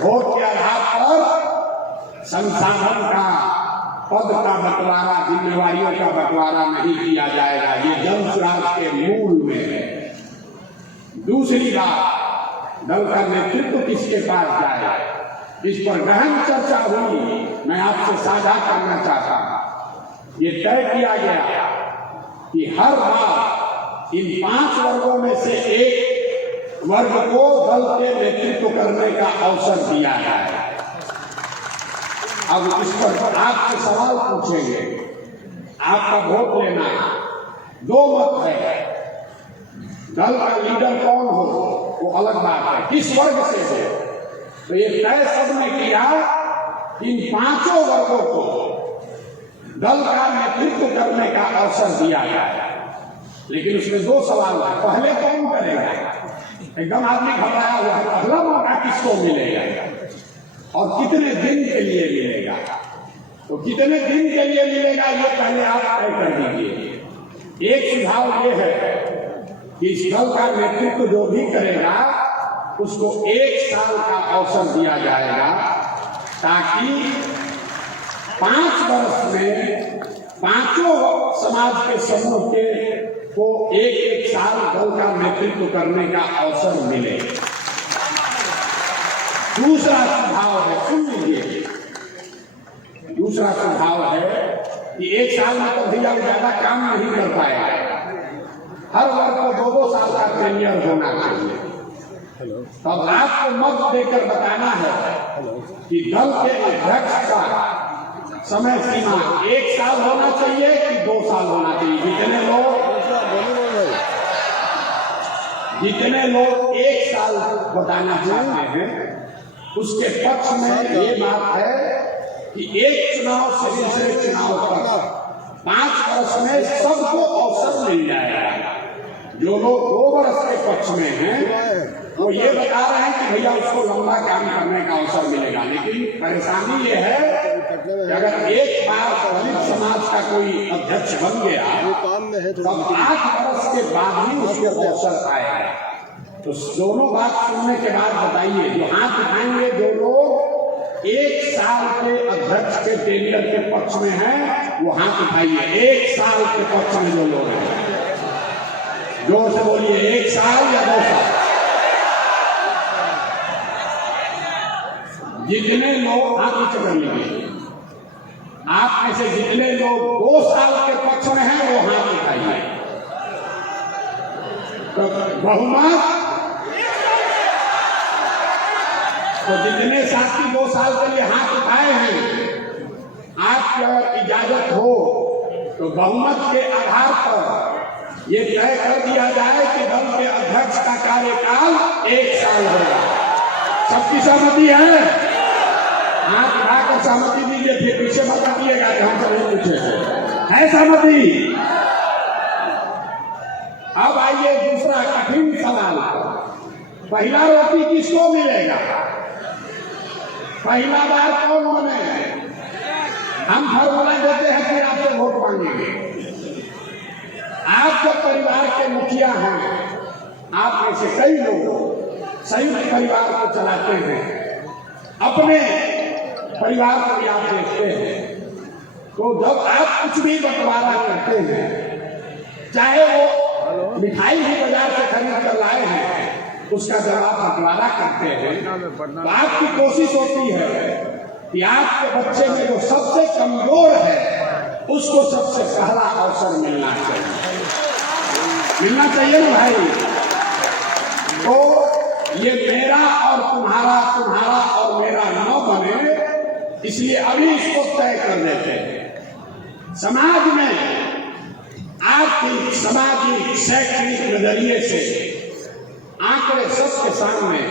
वोट के आधार पर संसाधन का, पद का बंटवारा, जिम्मेवारियों का बंटवारा नहीं किया जाएगा। ये जन सुराज के मूल में है। दूसरी बात, दल का नेतृत्व किसके पास जाए, इस पर गहन चर्चा हुई, मैं आपसे साझा करना चाहता हूं। ये तय किया गया कि हर बार इन 5 वर्गों में से एक वर्ग को दल के नेतृत्व करने का अवसर दिया जाए। अब इस पर आपसे सवाल पूछेंगे, आपका वोट लेना है। 2 मत है, दल का लीडर कौन हो वो अलग बात है, किस वर्ग से हो। तो ये तय सबने किया इन 5 वर्गों को दल का नेतृत्व करने का अवसर दिया जाए। लेकिन उसमें 2 सवाल है। पहले कौन करेगा? एकदम आदमी घबराया हुआ है, पहला मौका किसको मिलेगा और कितने दिन के लिए मिलेगा? तो कितने दिन के लिए मिलेगा ये पहले आप तय कर दीजिए। एक सुझाव ये है कि इस दल का नेतृत्व जो भी करेगा उसको 1 साल का अवसर दिया जाएगा, ताकि 5 वर्ष में 5 समाज के समूह के को 1-1 साल दल का नेतृत्व करने का अवसर मिले। दूसरा सुझाव है, सुन लीजिए, दूसरा सुझाव है कि 1 साल में तो भैया ज्यादा काम नहीं कर पाएगा। हर वर्ग को 2-2 साल का टेन्योर होना चाहिए। तब आपको मत देकर बताना है कि दल के अध्यक्ष का समय सीमा 1 साल होना चाहिए कि 2 साल होना चाहिए। जितने लोग 1 साल बताना चाहते हैं उसके पक्ष में ये बात है कि एक चुनाव से दूसरे चुनाव तक 5 वर्ष में सबको अवसर मिल जाएगा। जो लोग 2 वर्ष के पक्ष में हैं वो ये बता रहे हैं कि भैया उसको लंबा काम करने का अवसर मिलेगा। लेकिन परेशानी ये है कि अगर एक बार दलित समाज का कोई अध्यक्ष बन गया तब 8 वर्ष के बाद ही उसको अवसर आएगा। तो दोनों बात सुनने के बाद बताइए, जो हाथ उठाएंगे जो लोग 1 साल के अध्यक्ष के टेन्योर के पक्ष में हैं वो हाथ उठाइए। 1 साल के पक्ष में जो लोग हैं जोर से बोलिए, 1 साल या 2 साल। जितने लोग हाथ नीचे कर लीजिए, आप में से जितने लोग 2 साल के पक्ष में हैं वो हाथ उठाइए। तो बहुमत तो जितने साथी 2 साल के लिए हाथ उठाए हैं, आपकी अगर इजाजत हो तो बहुमत के आधार पर ये तय कर दिया जाए कि दल के अध्यक्ष का कार्यकाल 1 साल होगा। सबकी सहमति है? हाथ उठाकर सहमति दीजिए, फिर पीछे मत हटिएगा कि हम सब नहीं पूछे है सहमति। अब आइए दूसरा कठिन सवाल। पहला रोटी किसको मिलेगा? पहला बार कौन बने? हम फॉर्मूला देते हैं, फिर आपसे वोट मांगेंगे। आप जब परिवार के मुखिया हैं, आप में से कई लोग संयुक्त परिवार को चलाते हैं, अपने परिवार को भी आप देखते हैं, तो जब आप कुछ भी बंटवारा करते हैं, चाहे वो मिठाई भी बाजार से खरीद कर लाए हैं, उसका जब आप बंटवारा करते हैं तो आपकी कोशिश होती है कि आपके बच्चे में जो सबसे कमजोर है उसको सबसे पहला अवसर मिलना चाहिए ना भाई। तो ये मेरा और तुम्हारा, तुम्हारा और मेरा न बने, इसलिए अभी इसको तय कर देते हैं। समाज में आर्थिक, सामाजिक, शैक्षणिक नजरिए से आंकड़े सबके सामने,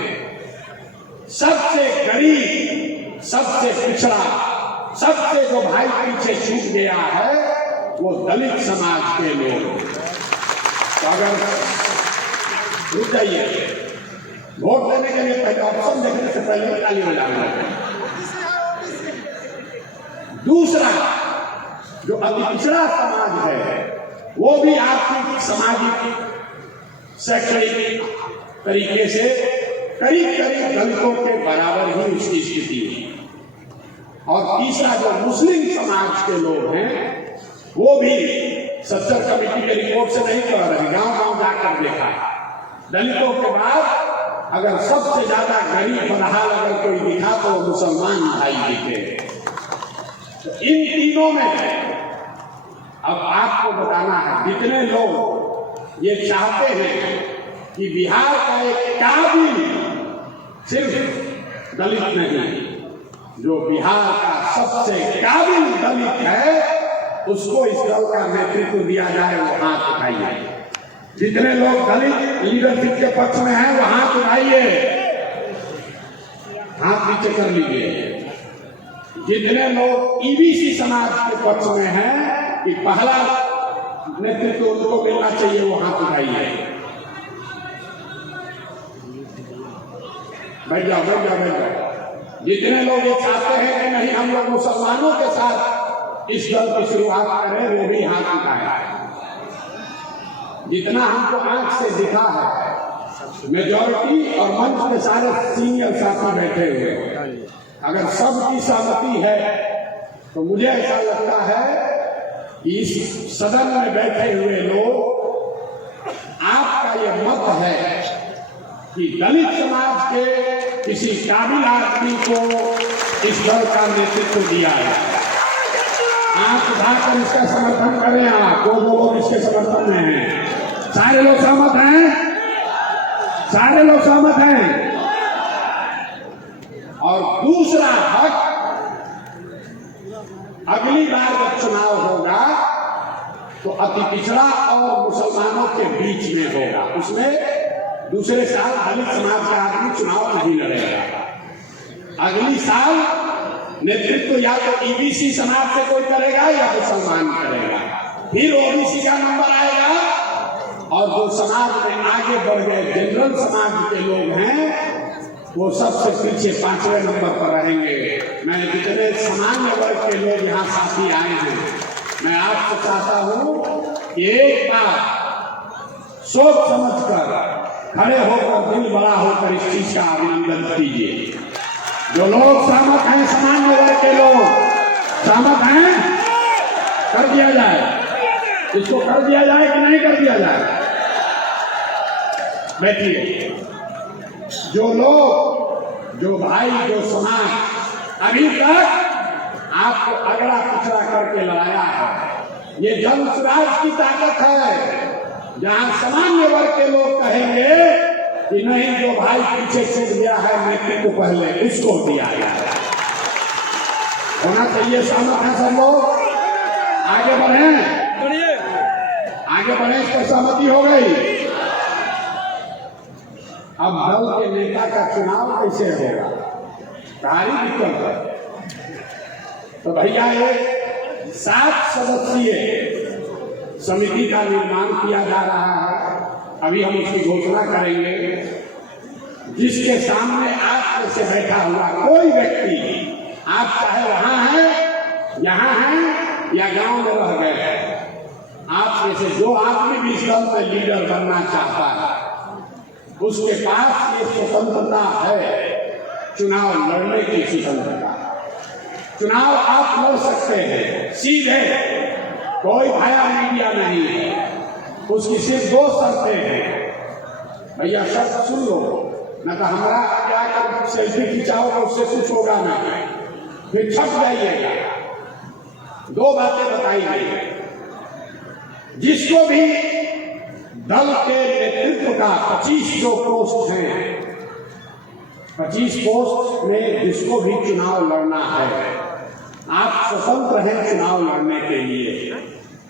सबसे गरीब, सबसे पिछड़ा, सबसे जो भाई पीछे छूट गया है वो दलित समाज के लोग। तो अगर रुक जाइए, वोट देने के लिए पहले ऑप्शन देखने से पहले ताली बजाना है। दूसरा, जो अति पिछड़ा समाज है वो भी आर्थिक, सामाजिक, शैक्षणिक तरीके से करीब करीब दलितों के बराबर ही उसकी स्थिति है। और तीसरा, जो मुस्लिम समाज के लोग हैं वो भी सत्तर कमेटी के रिपोर्ट से नहीं कर रहे, गांव गांव जाकर देखा, दलितों के बाद अगर सबसे ज्यादा गरीब बदहाल अगर कोई दिखा तो मुसलमान भाई दिखे। तो इन तीनों में अब आपको बताना है, जितने लोग ये चाहते हैं कि बिहार का एक काबिल, सिर्फ दलित नहीं, जो बिहार का सबसे काबिल दलित है उसको इस दल का नेतृत्व दिया जाए, वो हाथ उठाइए। जितने लोग दलित लीडरशिप के पक्ष में हैं वो हाथ उठाइए, हाथ नीचे कर लीजिए। जितने लोग ईबीसी समाज के पक्ष में हैं कि पहला नेतृत्व उनको मिलना चाहिए, वो हाथ उठाइए। बैठ जाओ, बैठ जाओ, बैठ जाओ। जितने लोग ये चाहते हैं कि नहीं हम लोग मुसलमानों के साथ इस दल की शुरुआत करें, वो भी हाथ उठाए। जितना हमको आंख से दिखा है, मेजॉरिटी और मंच में सारे सीनियर साथी बैठे हुए, अगर सबकी सहमति है तो मुझे ऐसा लगता है कि इस सदन में बैठे हुए लोग, आपका ये मत है कि दलित समाज के किसी काबिल आदमी को इस दल का नेतृत्व दिया है। आप उठाकर इसका समर्थन करें। आप जो लोग इसके समर्थन में हैं, सारे लोग सहमत हैं? सारे लोग सहमत हैं? और दूसरा हक, अगली बार जब चुनाव होगा तो अति पिछड़ा और मुसलमानों के बीच में होगा। उसमें दूसरे साल दलित समाज का आदमी चुनाव नहीं लड़ेगा। अगली साल नेतृत्व या तो ईबीसी समाज से कोई करेगा या मुसलमान करेगा, फिर ओबीसी का नंबर आएगा और जो समाज में आगे बढ़ गए जनरल समाज के लोग हैं वो सबसे पीछे 5वें नंबर पर रहेंगे। मैं जितने सामान्य वर्ग के लोग यहाँ साथी आए हैं, मैं आपको चाहता हूँ कि एक बार सोच समझकर खड़े होकर, दिल बड़ा होकर इस चीज का अभिनंदन कीजिए। जो लोग सहमत हैं, सामान्य वर्ग के लोग सहमत हैं, कर दिया जाए। इसको कर दिया जाए कि नहीं कर दिया जाए? बैठिए। जो लोग, जो भाई, जो समाज अभी तक आपको अगड़ा पिछड़ा करके लड़ाया है, ये जन स्वराज की ताकत है। जहां सामान्य वर्ग के लोग कहेंगे कि नहीं, जो भाई पीछे छूट गया है नेतृत्व तो पहले उसको दिया गया। होना चाहिए सहमत है सब लोग? आगे बढ़े, आगे बढ़े, इस पर सहमति हो गई। अब दल के नेता का चुनाव कैसे होगा? भारी विकल्प है। तो भैया एक 7 सदस्यीय समिति का निर्माण किया जा रहा है। अभी हम उसकी घोषणा करेंगे, जिसके सामने आप में से बैठा हुआ कोई व्यक्ति, आप चाहे वहां हैं, यहां हैं या गांव में रह गए हैं, आप में से जो आदमी भी इस दल में लीडर बनना चाहता है, उसके पास ये स्वतंत्रता है, चुनाव लड़ने की स्वतंत्रता। चुनाव आप लड़ सकते हैं सीधे, कोई भाया मीडिया नहीं है। उसकी सिर्फ 2 शर्तें हैं। भैया शर्त सुन लो, न तो हमारा क्या कर सेल्फी खिंचाओ तो उससे कुछ होगा नहीं, फिर छप जाइएगा। 2 बातें बताई गई है। जिसको भी दल के नेतृत्व का 25 जो पोस्ट हैं, 25 पोस्ट में जिसको भी चुनाव लड़ना है, आप स्वतंत्र हैं चुनाव लड़ने के लिए।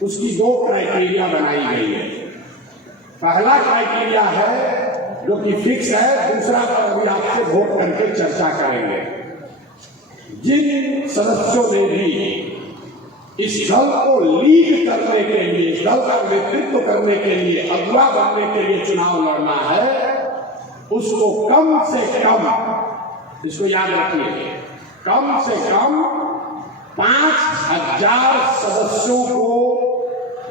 उसकी 2 क्राइटेरिया बनाई गई है। पहला क्राइटेरिया है जो कि फिक्स है, दूसरा पर अभी आपसे वोट करके चर्चा करेंगे। जिन सदस्यों ने भी इस दल को लीड करने के लिए, इस दल का नेतृत्व करने के लिए, अगुवा बनने के लिए चुनाव लड़ना है, उसको कम से कम, इसको याद रखिए, कम से कम 5000 सदस्यों को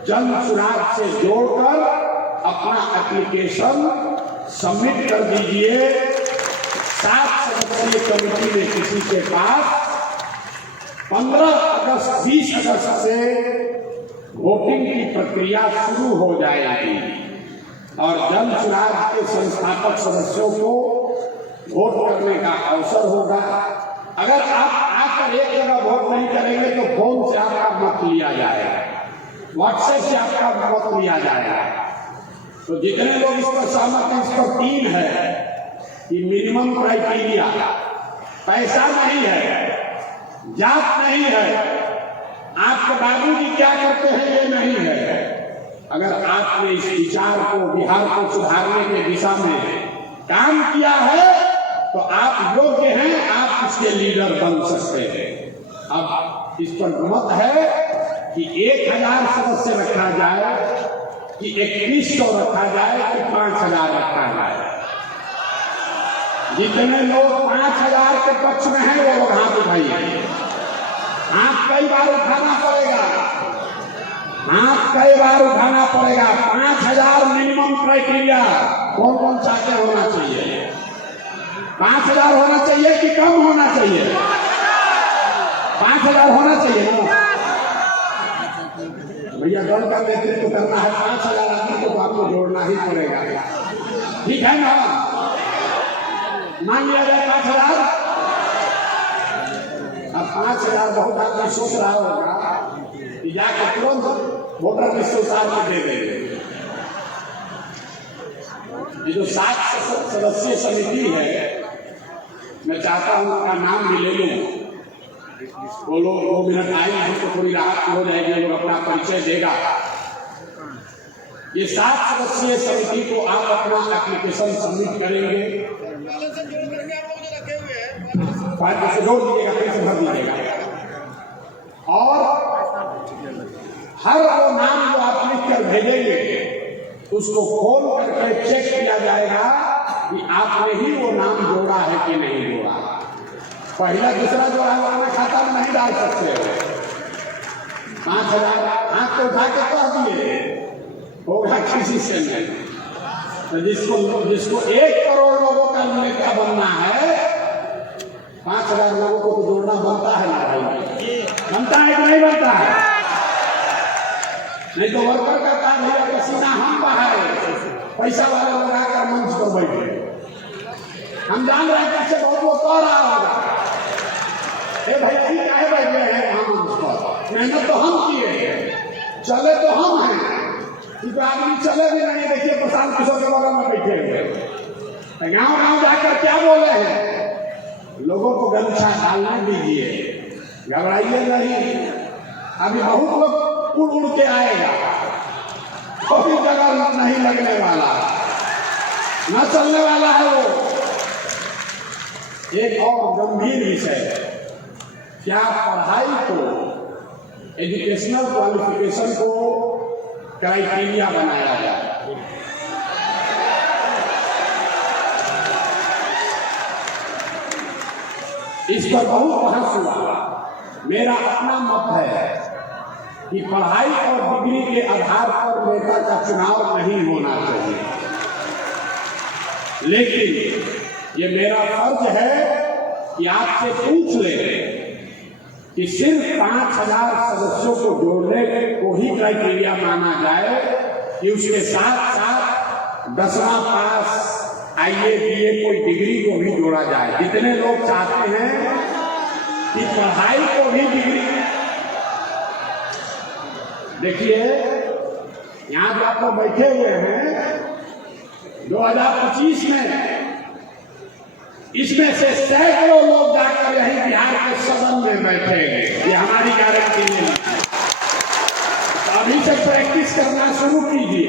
जन सुराग से जोड़कर अपना एप्लीकेशन सबमिट कर दीजिए। 7 सदस्यीय कमेटी में किसी के पास 15 अगस्त 20 अगस्त से वोटिंग की प्रक्रिया शुरू हो जाएगी और जन सुराग के संस्थापक सदस्यों को वोट करने का अवसर होगा। अगर आप आकर एक जगह वोट नहीं करेंगे तो फोन से आपका मत लिया जाएगा, व्हाट्सएप से आपका मत लिया जाएगा। तो जितने लोग इस पर सहमत हैं, इस पर 3 है कि मिनिमम क्राइटेरिया, पैसा नहीं है, जात नहीं है, आपके बाबूजी क्या करते हैं ये नहीं है। अगर आपने इस विचार को, बिहार को सुधारने के दिशा में काम किया है तो आप योग्य हैं, आप इसके लीडर बन सकते हैं। अब इस पर मत है कि 1000 सदस्य रखा जाए कि 2100 रखा जाए कि 5000 रखा जाए। जितने लोग 5000 के पक्ष में हैं वो लोग हाथ उठाइए। हाथ कई बार उठाना पड़ेगा, हाथ कई बार उठाना पड़ेगा। 5000 मिनिमम क्राइटेरिया कौन कौन चाहते होना चाहिए? 5000 होना चाहिए कि कम होना चाहिए? 5000 होना चाहिए ना भैया। दल का नेतृत्व करना है, 5000 आदमी को आपको जोड़ना ही पड़ेगा, ठीक है ना? मान लिया जाए 5000। अब 5000 बहुत आदमी सोच रहा होगा कि जाकर तुरंत वोटर लिस्ट उतार के दे देंगे। ये जो 7 सदस्यीय समिति है, मैं चाहता हूं उनका नाम भी ले लूं। वो लोग 2 मिनट आएंगे, हमको थोड़ी राहत हो जाएगी, लोग अपना परिचय देगा। ये 7 सदस्यीय समिति को आप अपना एप्लीकेशन सबमिट करेंगे, फाइल से जोड़ दीजिएगा, फिर से भर दीजिएगा और हर वो नाम जो आप लिख कर भेजेंगे उसको खोल करके चेक किया जाएगा कि आपने ही वो नाम जोड़ा है कि नहीं जोड़ा। पहला दूसरा जो है अपना खाता में नहीं डाल सकते। 5000 हाथ को उठा के कह दिए होगा किसी से नहीं। तो जिसको 1 करोड़ लोगों का नेता बनना है, 5000 लोगों को तो जोड़ना बनता है ना भाई? बनता है कि नहीं बनता है? नहीं तो वर्कर का काम है पसीना हम बहाए, पैसा वाले लोग आकर मंच पर बैठे। हम जान रहे हैं कैसे बहुत वो कह रहा होगा, भैया जी काहे बैठे हैं वहां मंच पर? मेहनत तो हम किए, चले तो हम हैं, आदमी चले भी नहीं। देखिए प्रशांत किशोर के बगल में बैठे हुए, गांव गांव जाकर क्या बोले हैं, लोगों को गमछा डालने दीजिए, घबराइए नहीं। अभी बहुत लोग उड़ उड़ के आएगा, कोई जगह नहीं लगने वाला, न चलने वाला है वो। एक और गंभीर विषय है, क्या पढ़ाई को, एजुकेशनल क्वालिफिकेशन को क्राइटेरिया बनाया जाए। इस पर बहुत बहस हुआ। मेरा अपना मत है कि पढ़ाई और डिग्री के आधार पर नेता का चुनाव नहीं होना चाहिए, लेकिन ये मेरा फर्ज है कि आपसे पूछ ले कि सिर्फ 5,000 सदस्यों को जोड़ने को ही क्राइटेरिया माना जाए कि उसके साथ साथ 10वां पास आईए बीए कोई डिग्री को भी जोड़ा जाए। जितने लोग चाहते हैं कि पढ़ाई को भी डिग्री, देखिए यहां जो आप लोग बैठे हुए हैं 2025 में, इसमें से सैकड़ों लोग जाकर यही बिहार के सदन में बैठेंगे, ये हमारी गारंटी नहीं। अभी से प्रैक्टिस करना शुरू कीजिए।